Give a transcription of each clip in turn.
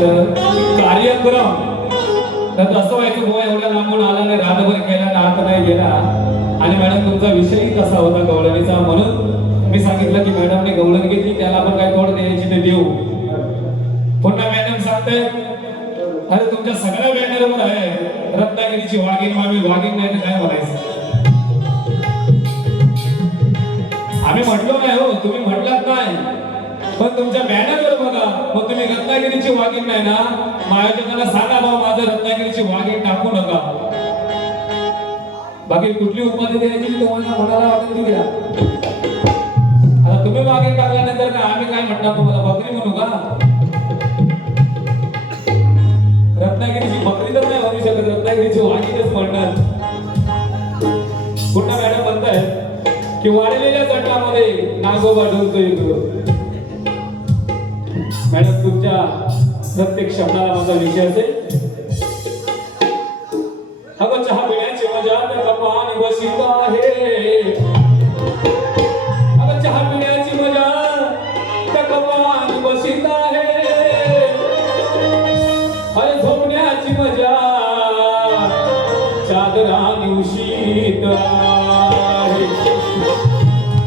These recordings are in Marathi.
सांगितलं कार्यक्रम. तर असं व्हायचं गोवा एवढ्या लांबून आला नाही रातभर केला ना आता नाही गेला. आणि मॅडम तुमचा विषयही कसा होता गवळणीचा. म्हणून मी सांगितलं की मॅडमने गवळण घेतली त्याला आपण काय थोडं द्यायची ते देऊ. पुन्हा मॅडम सांगते अरे तुमच्या सगळ्या बॅनरवर आहे. रत्नागिरीची वाघीण मामी वाघीण नाही काय म्हणायचं? आम्ही म्हटलो नाही हो तुम्ही म्हटलात नाही. पण तुमच्या बॅनर मग तुम्ही रत्नागिरीची वाघीण नाही ना? मग आयोजकांना सांगा भाऊ माझं रत्नागिरीची वाघीण टाकू नका. बाकी कुठली उपाधी द्यायची तुम्हाला? म्हणाला वाटेल द्या? आता तुम्ही वाघीण टाकल्यानंतर काय आम्ही काय म्हणणार तुम्हाला? बकरी म्हणू का? रत्नागिरीची बकरी तर नाही म्हणू शकत रत्नागिरीची वाघीणच म्हणणार. पुन्हा मॅडम म्हणताय की वाढलेल्या जटामध्ये नागोबा डोलतोय इकडं. मॅडम तुमच्या प्रत्येक शब्दाला माझा विषय असेल. अगं चहा पिण्याची मजा त्या कपाने बसित आहे. अगं चहा पिण्याची मजा त्या कपान बसित आहे. अरे झोपण्याची मजा चादरा दिवशीत आहे.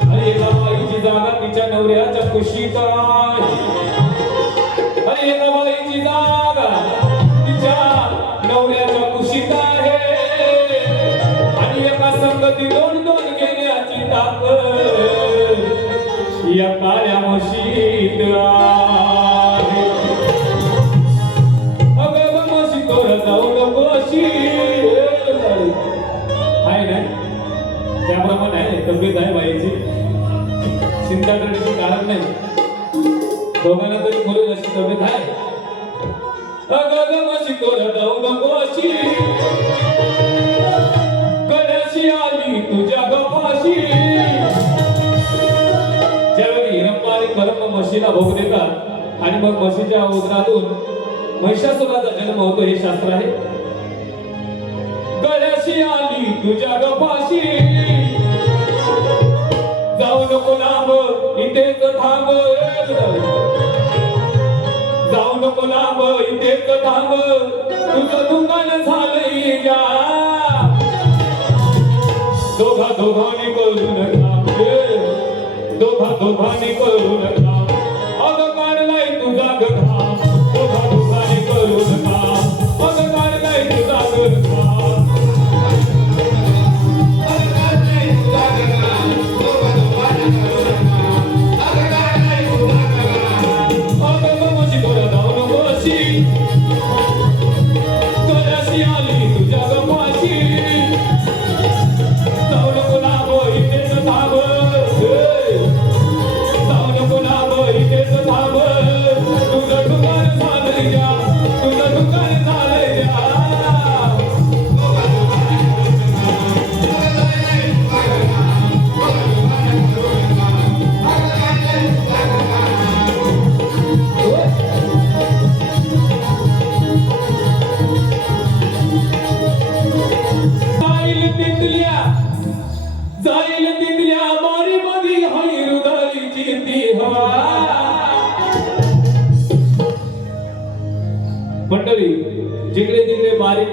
अरे बाईची जागा तिच्या नवऱ्याच्या कुशीत आहे. चिंता करण्याचे कारण नाही. दोघांना तरी खरंच अशी तब्येत आहे. आली तुझ्या गपाशी ज्यावेळी परम म्हशीला भोग देतात आणि मग म्हशीच्या उदरातून महिषासुराचा जन्म होतो हे शास्त्र आहे. गळ्याशी आली तुझ्या गपाशी नको लांब इथेच थांब जाऊ. नको लांब इथेच थांब. तुझं दुकान झालंय जा दोघा दोघांनी करू नका दोघा दोघांनी करू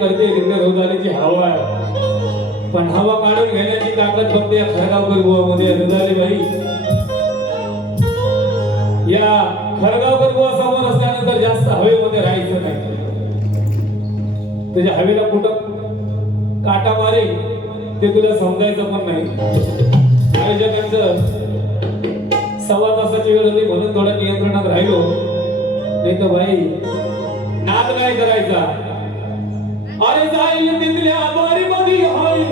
करते हिरवे हृदयाची हवा आहे. पण हवा काढून घेण्याची ताकद फक्त या खरगावकर गुवामध्ये हृदयाली बाई. या खरगावकर गुवा समोर असल्यानंतर जास्त हवेमध्ये राहायचं नाही. त्याच्या हवेला कुठं काटा मारे ते तुला समजायचं पण नाही. आयोजकांचं सव्वा तासाची वेळ होती म्हणून थोडं नियंत्रणात राहिलो. नाही तर भाई नाद नाही करायचा. अरे जाईल तिथल्या बारी मधी होईल.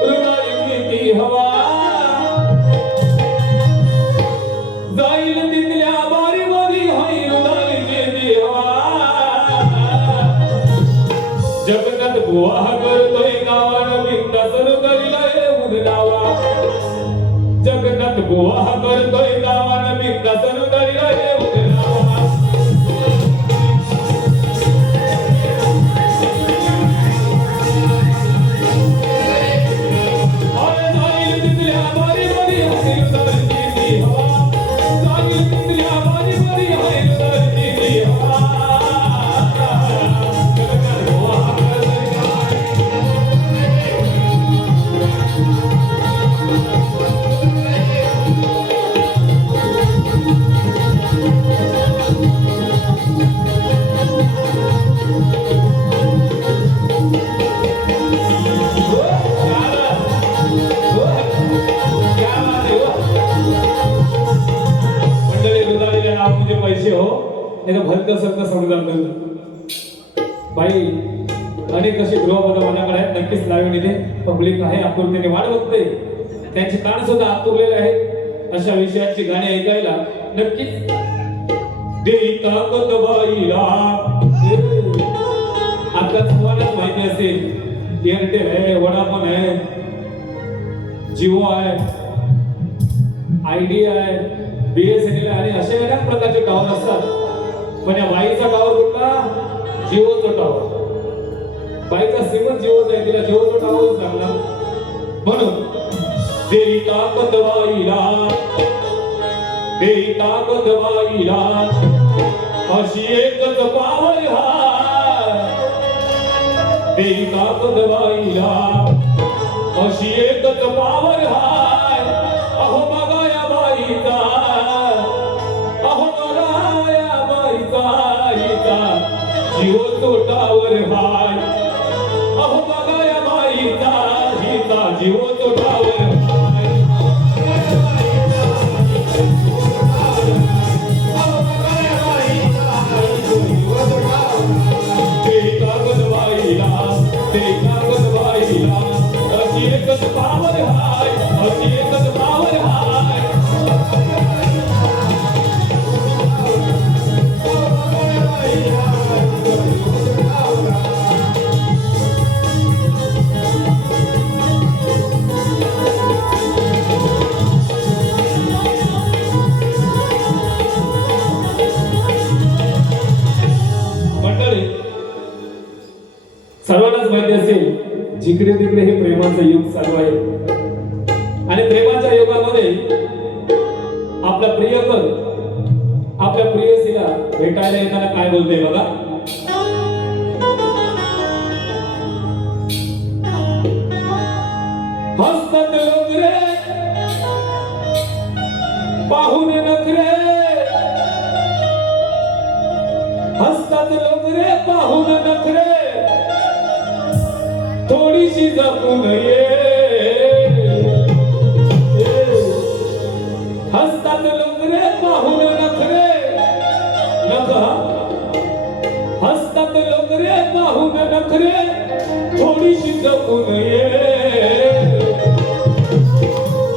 हृदयाची ती हवा. जाईल तिथल्या बारी मधी हाय हृदयाची ती हवा. जगन्नाथ बुवा करतोय गावानं बिंदा सर करीलाय उदनावा जगन्नाथ बुवा करतोय त्यांचे कान आतुरलेले आहेत अशा विषयाची गाणी ऐकायला नक्कीच देई ताकद बाईला आता तुम्हालाच माहिती असेल एअरटेल आहे वडाफोन आहे जिओ आहे आयडिया आहे बीएसएनएल आणि असे अनेक प्रकारचे टॉवर असतात. पण या बाईचा टॉवर कुठला? जिओचा टॉवर बाईचा सिमच जिओचा आहे तिला जिओचा टॉवरच लागला. म्हणून देई ताकद बाईला देई ताकद बाईला अशी एकच पावर हाय. देई ताकद बाईला अशी एकच पावर हाय. अहो बघा या बाईचा. अहो बघा या बाईचा हिचा. जीव तोटावर हाय. जिकडे तिकडे हे प्रेमाचं युग चालू आहे. आणि प्रेमाच्या युगामध्ये आपला प्रियकर आपल्या प्रियसीला भेटायला येताना काय बोलते बघा. हसतात रे. पाहुणे नखरे हसतात लोक रे पाहुणे नखरे थोडीशी जपून ये हसतात लंगरे पाहून नखरे. नख हसतात लोक रे पाहून नखरे. थोडीशी जपून ये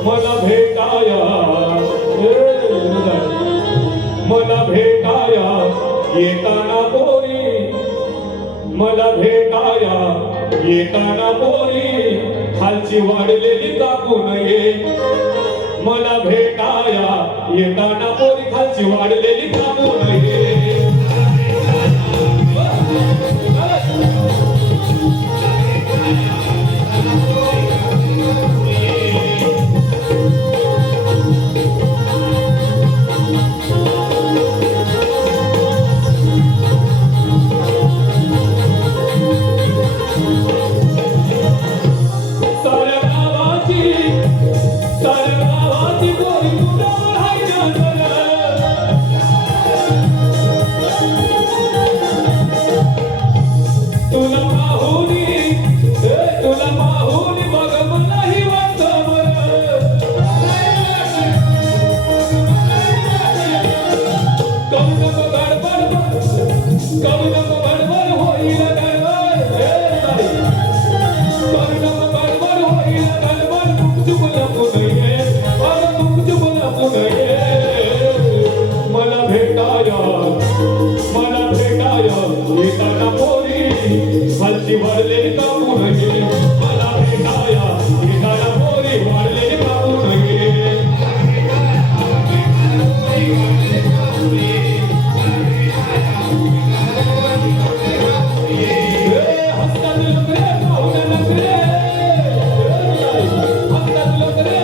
मला भेटाया येताना बोली खालची वाढलेली दाखवू नये मला भेटाया येताना पोरी खालची वाढलेली दाखवू हसतात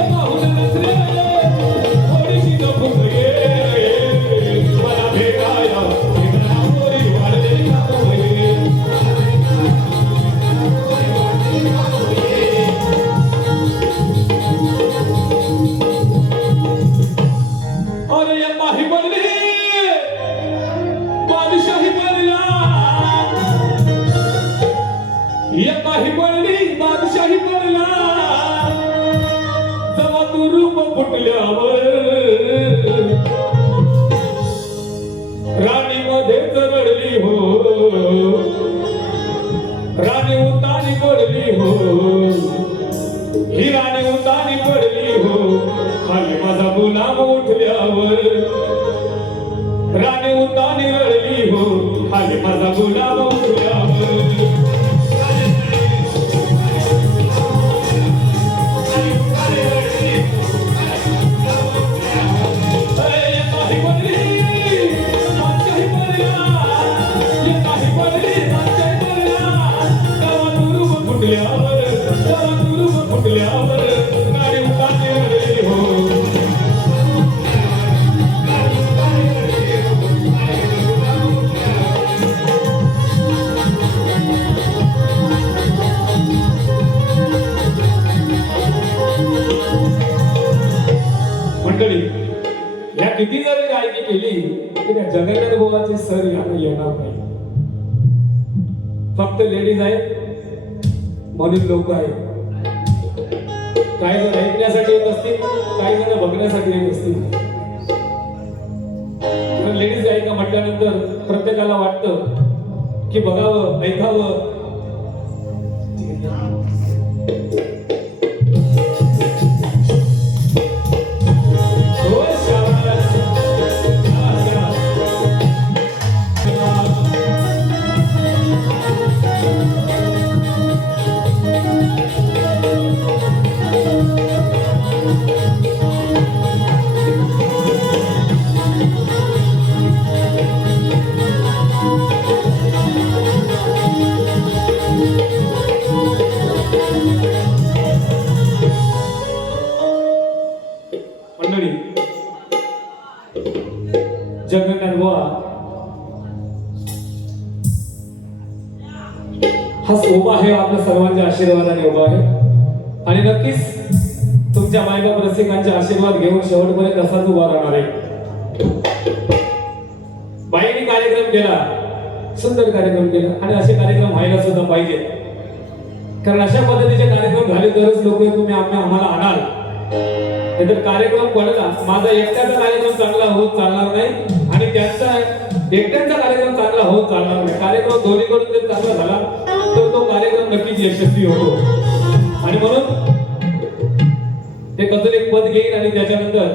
हो. हिराणी उतारी पडली हो. खाली माझा गुलाम उठल्यावर राणी उतारी रडली हो. खाली माझा किती जरी गायकी केली तरी त्या सर यांना येणार नाही. फक्त लेडीज आहेत म्हणून लोक आहेत. काही जण ऐकण्यासाठी येत असतील काही जण बघण्यासाठी येत असतील. लेडीज गायिका म्हटल्यानंतर प्रत्येकाला वाटतं की बघावं ऐकावं आशीर्वाद घेऊन शेवटपर्यंत असाच उभा राहणार आहे? बाईने कार्यक्रम केला सुंदर कार्यक्रम केला आणि असे कार्यक्रम व्हायला सुद्धा पाहिजे. कारण अशा पद्धतीचे कार्यक्रम झाले तरच लोक तुम्ही आम्हाला आणाल. नाहीतर कार्यक्रम पडला माझा एकट्याचा कार्यक्रम चांगला होत चालणार नाही आणि त्यांचा एकट्यांचा कार्यक्रम चांगला होत चालणार नाही. कार्यक्रम दोन्हीकडून जर चांगला झाला तर तो कार्यक्रम नक्कीच यशस्वी होतो. आणि म्हणून ते कसं एक पद घेईन आणि त्याच्यानंतर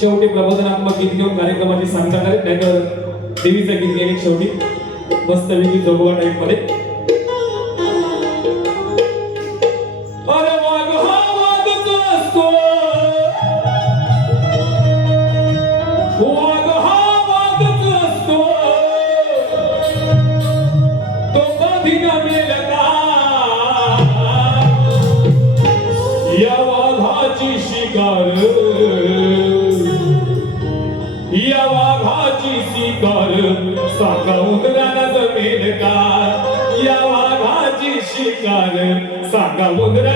शेवटी प्रबोधनात्मक गीत घेऊन कार्यक्रमाची सांगता करेल नाहीतर देवीचं गीत घेईन शेवटी. मस्तपैकी जोगवा टाईपमध्ये. सांगा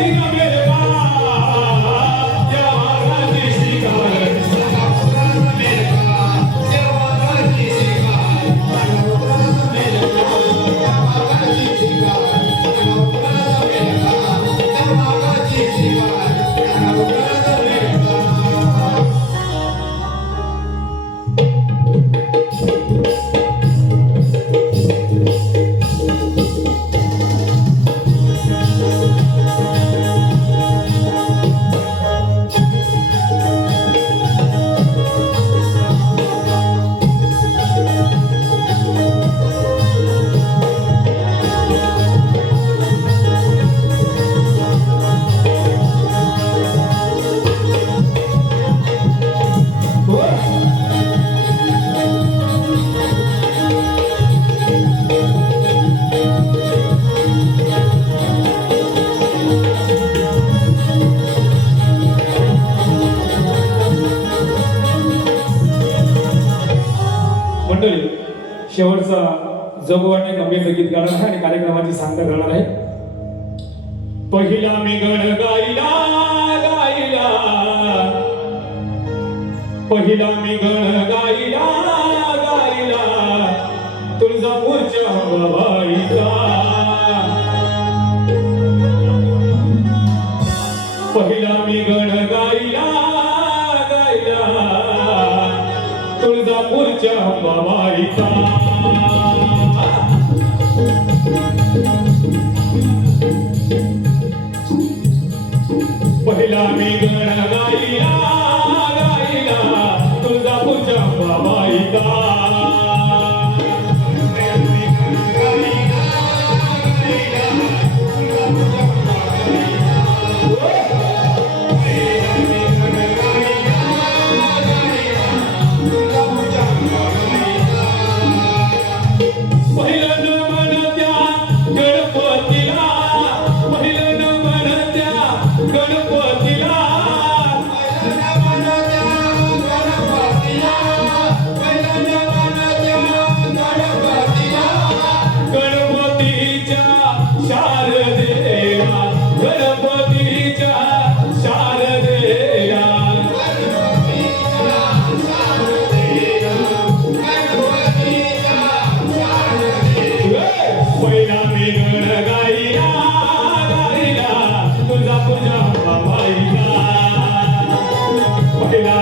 Tem na. शास्त्रीय गीत गाणार आहे आणि कार्यक्रमाची सांगता करणार आहे. पहिला मी गण गायला गायला. पहिला मी गण गायला. गाईला तुळजापूरच्या बाईला पहिला मी गण गाईला गाईला तुळजापूरच्या Amen.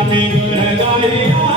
Happy birthday.